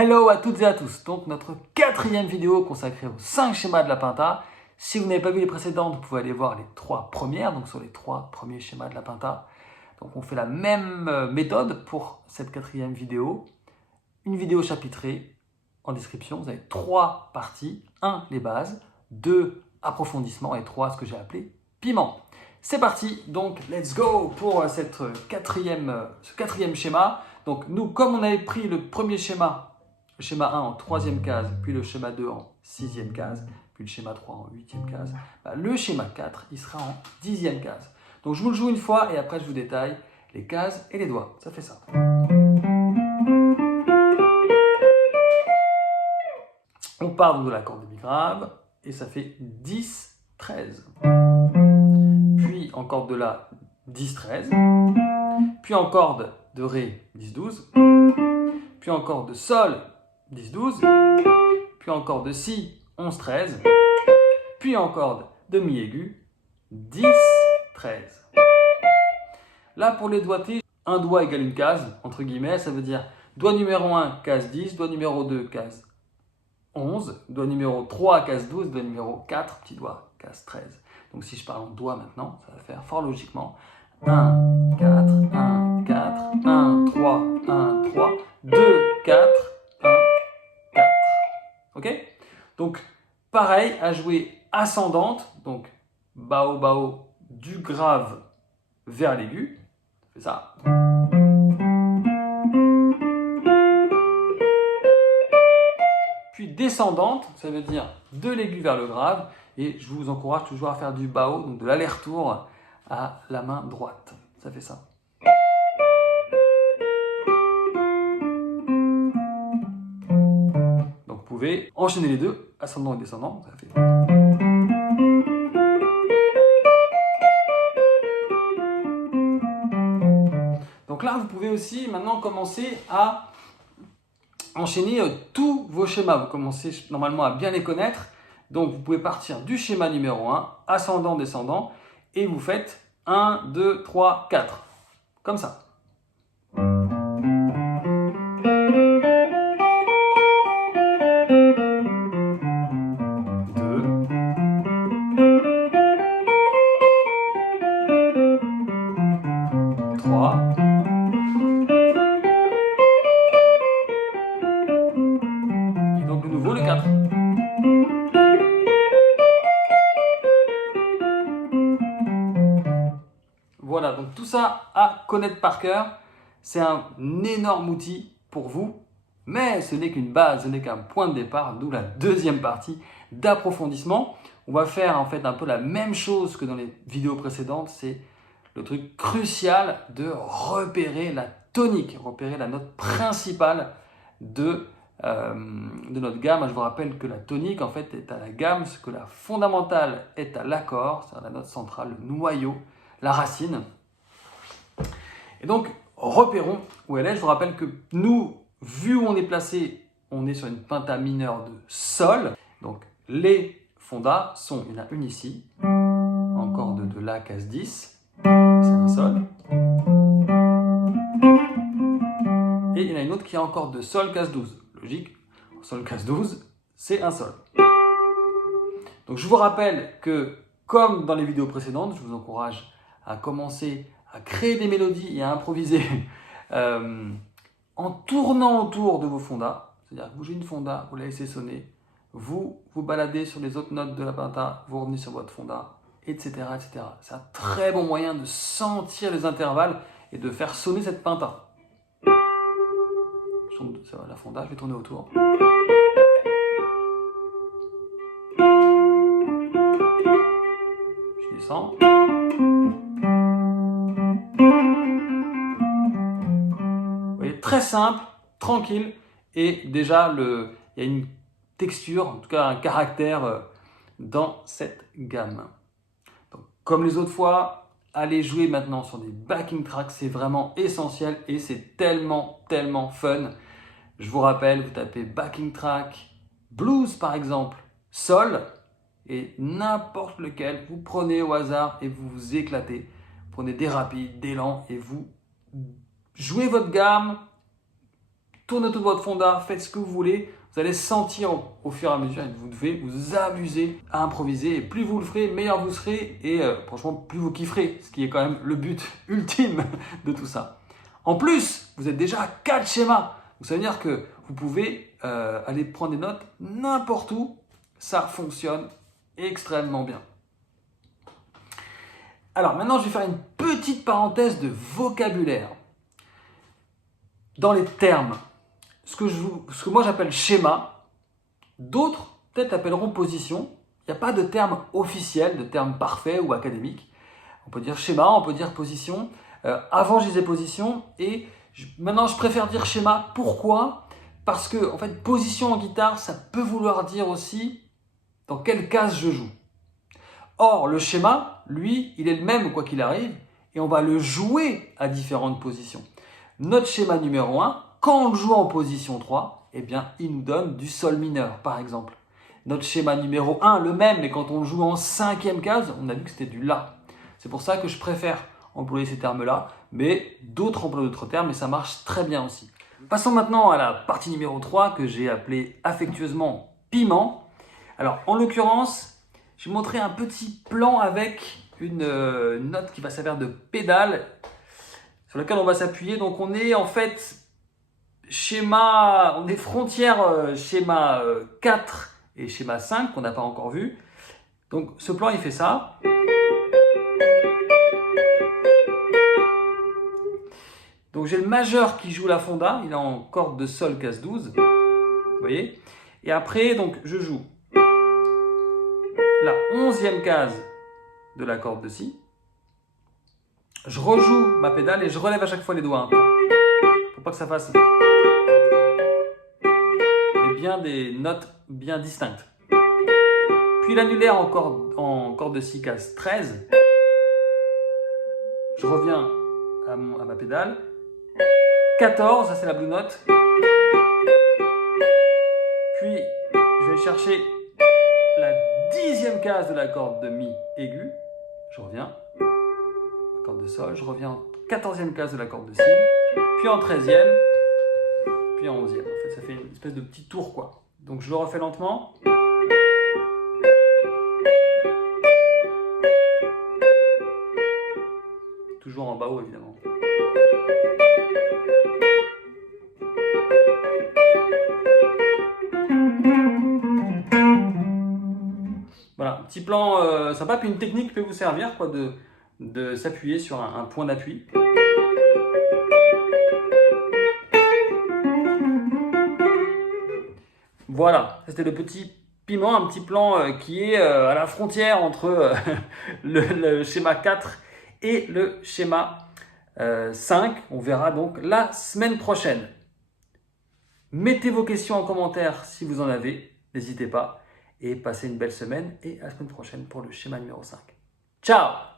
Hello à toutes et à tous, donc notre quatrième vidéo consacrée aux 5 schémas de la Pinta. Si vous n'avez pas vu les précédentes, vous pouvez aller voir les 3 premières, donc sur les 3 premiers schémas de la Pinta. Donc on fait la même méthode pour cette quatrième vidéo. Une vidéo chapitrée en description, vous avez 3 parties. 1, les bases, 2, approfondissement et 3, ce que j'ai appelé piment. C'est parti, donc let's go pour ce quatrième schéma. Donc nous, comme on avait pris le premier schéma, le schéma 1 en 3e case, puis le schéma 2 en 6e case, puis le schéma 3 en 8e case, le schéma 4, il sera en 10e case. Donc je vous le joue une fois et après je vous détaille les cases et les doigts. Ça fait ça. On part de l'accord de mi grave et ça fait 10, 13. Puis en corde de la 10, 13. Puis en corde de ré 10, 12. Puis en corde de sol 10, 12. Puis en corde de si 11, 13. Puis en corde de mi aigu 10, 13. Là pour les doigtés, un doigt égale une case, entre guillemets, ça veut dire doigt numéro 1, case 10, doigt numéro 2, case 11, doigt numéro 3, case 12, doigt numéro 4, petit doigt, case 13. Donc si je parle en doigt maintenant, ça va faire fort logiquement 1, 4, 1, 4, 1, 3, 1, 3, 2, 4, 1, 4. Ok? Donc pareil, à jouer ascendante, donc bao bao du grave vers l'aigu, c'est ça. Puis descendante, ça veut dire de l'aigu vers le grave, et je vous encourage toujours à faire du bao, donc de l'aller-retour à la main droite. Ça fait ça. Donc vous pouvez enchaîner les deux, ascendant et descendant, ça fait. Donc là, vous pouvez aussi maintenant commencer à enchaîner tous vos schémas. Vous commencez normalement à bien les connaître. Donc vous pouvez partir du schéma numéro 1, ascendant, descendant, et vous faites 1, 2, 3, 4. Comme ça. 3. Et donc de nouveau le 4. Voilà, donc tout ça à connaître par cœur, c'est un énorme outil pour vous, mais ce n'est qu'une base, ce n'est qu'un point de départ, d'où la deuxième partie d'approfondissement. On va faire en fait un peu la même chose que dans les vidéos précédentes, c'est le truc crucial de repérer la tonique, repérer la note principale de notre gamme. Je vous rappelle que la tonique en fait est à la gamme, ce que la fondamentale est à l'accord, c'est-à-dire la note centrale, le noyau, la racine. Et donc, repérons où elle est. Je vous rappelle que nous, vu où on est placé, on est sur une penta mineure de sol. Donc, les fondas sont, il y en a une ici, en corde de la, case 10, c'est un sol. Et il y en a une autre qui est en corde de sol, case 12. Logique, sol, case 12, c'est un sol. Donc, je vous rappelle que, comme dans les vidéos précédentes, je vous encourage à commencer à créer des mélodies et à improviser en tournant autour de vos fondas. C'est-à-dire que vous jouez une fonda, vous la laissez sonner, vous vous baladez sur les autres notes de la pinta, vous revenez sur votre fonda, etc. etc. C'est un très bon moyen de sentir les intervalles et de faire sonner cette pinta. Ça va, la fonda, je vais tourner autour. Je descends. Vous voyez, très simple, tranquille, et déjà il y a une texture, en tout cas un caractère dans cette gamme. Donc, comme les autres fois, allez jouer maintenant sur des backing tracks, c'est vraiment essentiel et c'est tellement fun. Je vous rappelle, vous tapez backing track, blues par exemple, sol, et n'importe lequel, vous prenez au hasard et vous vous éclatez. Vous prenez des rapides, des lents et vous jouez votre gamme tournez tout votre fonda, faites ce que vous voulez. Vous allez sentir au fur et à mesure et vous devez vous amuser à improviser. Et plus vous le ferez, meilleur vous serez et franchement, plus vous kifferez, ce qui est quand même le but ultime de tout ça. En plus, vous êtes déjà à 4 schémas. Donc ça veut dire que vous pouvez aller prendre des notes n'importe où. Ça fonctionne extrêmement bien. Alors maintenant, je vais faire une petite parenthèse de vocabulaire. Dans les termes, ce que moi j'appelle schéma, d'autres peut-être appelleront position. Il n'y a pas de terme officiel, de terme parfait ou académique. On peut dire schéma, on peut dire position. Avant, je disais position et maintenant, je préfère dire schéma. Pourquoi ? Parce que en fait, position en guitare, ça peut vouloir dire aussi dans quelle case je joue. Or, le schéma, lui, il est le même quoi qu'il arrive et on va le jouer à différentes positions. Notre schéma numéro 1, quand on le joue en position 3, eh bien, il nous donne du sol mineur, par exemple. Notre schéma numéro 1, le même, mais quand on le joue en 5e case, on a vu que c'était du La. C'est pour ça que je préfère employer ces termes-là, mais d'autres emploient d'autres termes et ça marche très bien aussi. Passons maintenant à la partie numéro 3 que j'ai appelée affectueusement piment. Alors, en l'occurrence, je vais montrer un petit plan avec une note qui va servir de pédale sur laquelle on va s'appuyer. Donc, on est en fait on est frontière schéma 4 et schéma 5 qu'on n'a pas encore vu. Donc, ce plan, il fait ça. Donc j'ai le majeur qui joue la fonda, il est en corde de sol casse 12, vous voyez. Et après, donc je joue la 11e case de la corde de si. Je rejoue ma pédale et je relève à chaque fois les doigts un peu, pour pas que ça fasse bien des notes bien distinctes. Puis l'annulaire en corde de si casse 13. Je reviens à ma pédale. 14, ça c'est la blue note. Puis je vais chercher la 10e case de la corde de mi aiguë. Je reviens, la corde de sol. Je reviens en 14e case de la corde de si. Puis en 13e. Puis en 11e. En fait, ça fait une espèce de petit tour quoi. Donc je le refais lentement. Toujours en bas haut évidemment. Voilà, un petit plan sympa, puis une technique peut vous servir quoi, de s'appuyer sur un point d'appui. Voilà, c'était le petit piment, un petit plan qui est à la frontière entre le schéma 4 et le schéma 5. On verra donc la semaine prochaine. Mettez vos questions en commentaire si vous en avez, n'hésitez pas. Et passez une belle semaine et à la semaine prochaine pour le schéma numéro 5. Ciao!